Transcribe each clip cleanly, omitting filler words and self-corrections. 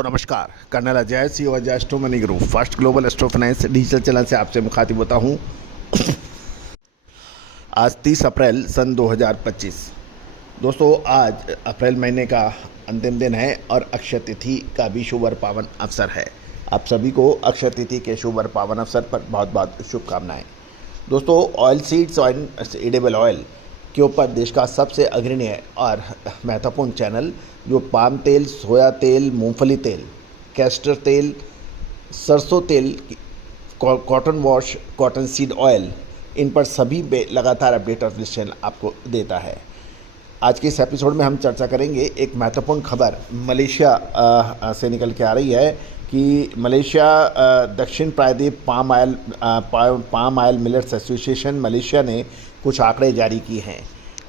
दोस्तों नमस्कार, colonel Ajay C Ajay astro money group first global astro finance digital channel से आपसे मुखातिब होता हूँ। आज 30 अप्रैल सन 2025। दोस्तों आज अप्रैल महीने का अंतिम दिन है और अक्षय तिथि का भी शुभ और पावन अवसर है। आप सभी को अक्षय तिथि के शुभ और पावन अवसर पर बहुत बहुत शुभकामनाएं। दोस्तों ऑयल सीड्स और एडिबल ऑयल के ऊपर देश का सबसे अग्रणी और महत्वपूर्ण चैनल जो पाम तेल, सोया तेल, मूंगफली तेल, कैस्टर तेल, सरसों तेल, cotton wash, cotton seed oil, इन पर सभी लगातार अपडेट और विश्लेषण आपको देता है। आज के इस एपिसोड में हम चर्चा करेंगे एक महत्वपूर्ण खबर मलेशिया से निकल के आ रही है कि मलेशिया दक्षिण प्रायद्वीप palm oil millers association Malaysia ने कुछ आंकड़े जारी किए हैं।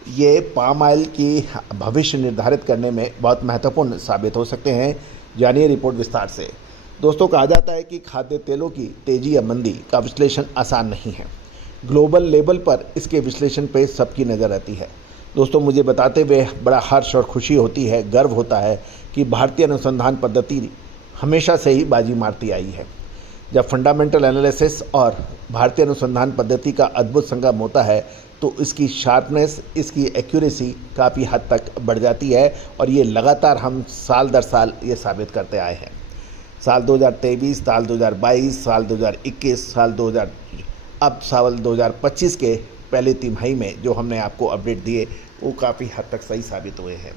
ये पाम आयल की भविष्य निर्धारित करने में बहुत महत्वपूर्ण साबित हो सकते हैं। जानिए रिपोर्ट विस्तार से। दोस्तों कहा जाता है कि खाद्य तेलों की तेजी या मंदी का विश्लेषण आसान नहीं है। ग्लोबल लेवल पर इसके विश्लेषण पे सबकी नज़र रहती है। दोस्तों मुझे बताते हुए बड़ा हर्ष और खुशी होती है, गर्व होता है कि भारतीय अनुसंधान पद्धति हमेशा से ही बाजी मारती आई है। जब फंडामेंटल एनालिसिस और भारतीय अनुसंधान पद्धति का अद्भुत संगम होता है तो इसकी शार्पनेस, इसकी एक्यूरेसी काफ़ी हद तक बढ़ जाती है और ये लगातार हम साल दर साल ये साबित करते आए हैं। साल 2023, साल 2022, साल 2021, साल 2025 के पहले तिमाही में जो हमने आपको अपडेट दिए वो काफ़ी हद तक सही साबित हुए हैं।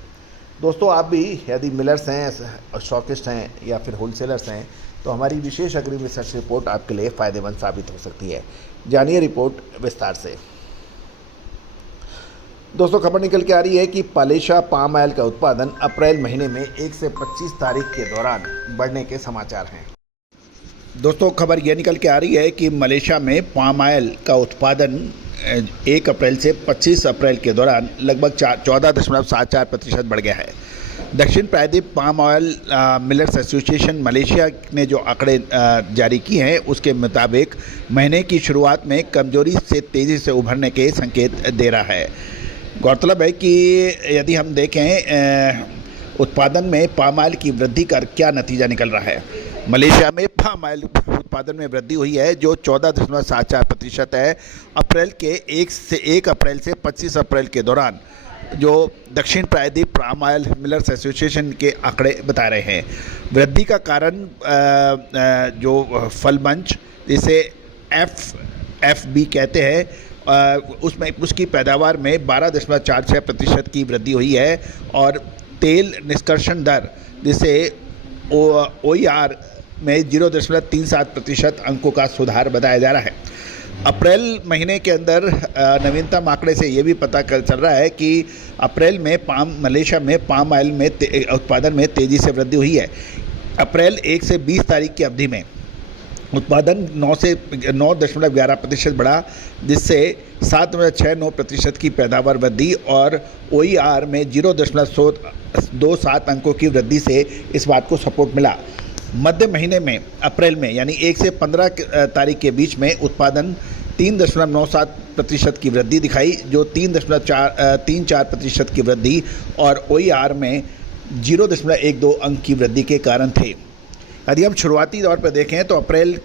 दोस्तों आप भी यदि मिलर्स हैं, स्टॉकिस्ट हैं या फिर होलसेलर्स हैं तो हमारी विशेष अग्रिम रिसर्च रिपोर्ट आपके लिए फ़ायदेमंद साबित हो सकती है। जानिए रिपोर्ट विस्तार से। दोस्तों खबर निकल के आ रही है कि मलेशिया पाम ऑयल का उत्पादन अप्रैल महीने में 1 से 25 तारीख के दौरान बढ़ने के समाचार हैं। दोस्तों खबर यह निकल के आ रही है कि मलेशिया में पाम ऑयल का उत्पादन 1 अप्रैल से 25 अप्रैल के दौरान लगभग 14.74% बढ़ गया है। दक्षिण प्रायद्वीप palm oil millers association Malaysia ने जो आंकड़े जारी किए हैं उसके मुताबिक महीने की शुरुआत में कमजोरी से तेज़ी से उभरने के संकेत दे रहा है। गौरतलब है कि यदि हम देखें उत्पादन में पाम ऑयल की वृद्धि का क्या नतीजा निकल रहा है। मलेशिया में पाम ऑयल उत्पादन में वृद्धि हुई है जो 14.74% है। 1 अप्रैल से 25 अप्रैल के दौरान जो दक्षिण प्रायद्वीप पाम ऑयल मिलर्स एसोसिएशन के आंकड़े बता रहे हैं। वृद्धि का कारण जो फल मंच जिसे FFB कहते हैं उसमें उसकी पैदावार में 12.46% की वृद्धि हुई है और तेल निष्कर्षण दर जिसे OER में 0.37% अंकों का सुधार बताया जा रहा है। अप्रैल महीने के अंदर नवीनतम आंकड़े से ये भी पता चल रहा है कि अप्रैल में मलेशिया में पाम ऑयल में उत्पादन में तेज़ी से वृद्धि हुई है। अप्रैल 1 से 20 तारीख की अवधि में उत्पादन 9.11% बढ़ा जिससे 7.69% की पैदावार वृद्धि और OER में 0.27 अंकों की वृद्धि से इस बात को सपोर्ट मिला। मध्य महीने में अप्रैल में यानी 1 से 15 तारीख के बीच में उत्पादन 3.97% की वृद्धि दिखाई जो 3.34% की वृद्धि और OER में 0.12 अंक की वृद्धि के कारण थे। यदि हम शुरुआती दौर पर देखें तो अप्रैल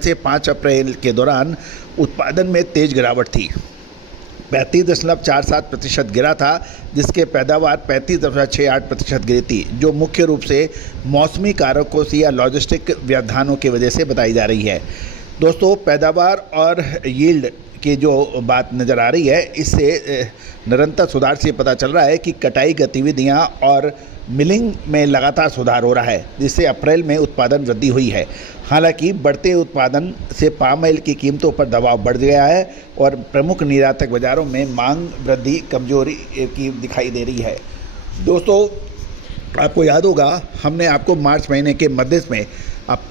से 5 अप्रैल के दौरान उत्पादन में तेज गिरावट थी। 35.47% गिरा था जिसके पैदावार 35.68% गिरी थी जो मुख्य रूप से मौसमी कारकों से या लॉजिस्टिक व्यवधानों की वजह से बताई जा रही है। दोस्तों पैदावार और यील्ड की जो बात नज़र आ रही है इससे निरंतर सुधार से पता चल रहा है कि कटाई गतिविधियां और मिलिंग में लगातार सुधार हो रहा है जिससे अप्रैल में उत्पादन वृद्धि हुई है। हालांकि बढ़ते उत्पादन से पाम ऑयल की कीमतों पर दबाव बढ़ गया है और प्रमुख निर्यातक बाज़ारों में मांग वृद्धि कमजोरी की दिखाई दे रही है। दोस्तों आपको याद होगा हमने आपको मार्च महीने के मध्य में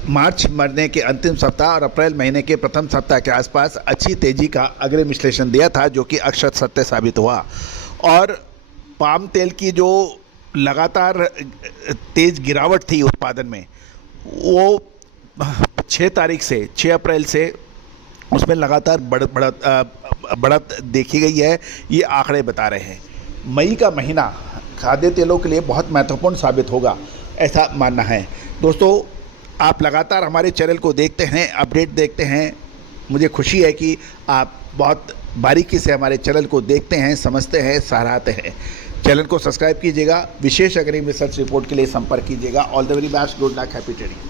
मार्च महीने के अंतिम सप्ताह और अप्रैल महीने के प्रथम सप्ताह के आसपास अच्छी तेज़ी का अग्रिम विश्लेषण दिया था जो कि अक्षर सत्य साबित हुआ और पाम तेल की जो लगातार तेज़ गिरावट थी उत्पादन में वो 6 अप्रैल से उसमें लगातार बढ़त देखी गई है। ये आंकड़े बता रहे हैं। मई का महीना खाद्य तेलों के लिए बहुत महत्वपूर्ण साबित होगा। ऐसा मानना है। दोस्तों, आप लगातार हमारे चैनल को देखते हैं, अपडेट देखते हैं। मुझे खुशी है कि आप बहुत बारीकी से हमारे चैनल को देखते हैं, समझते हैं, सराहते हैं। चैनल को सब्सक्राइब कीजिएगा। विशेष अग्रिम रिसर्च रिपोर्ट के लिए संपर्क कीजिएगा। All the very best, good luck, happy trading.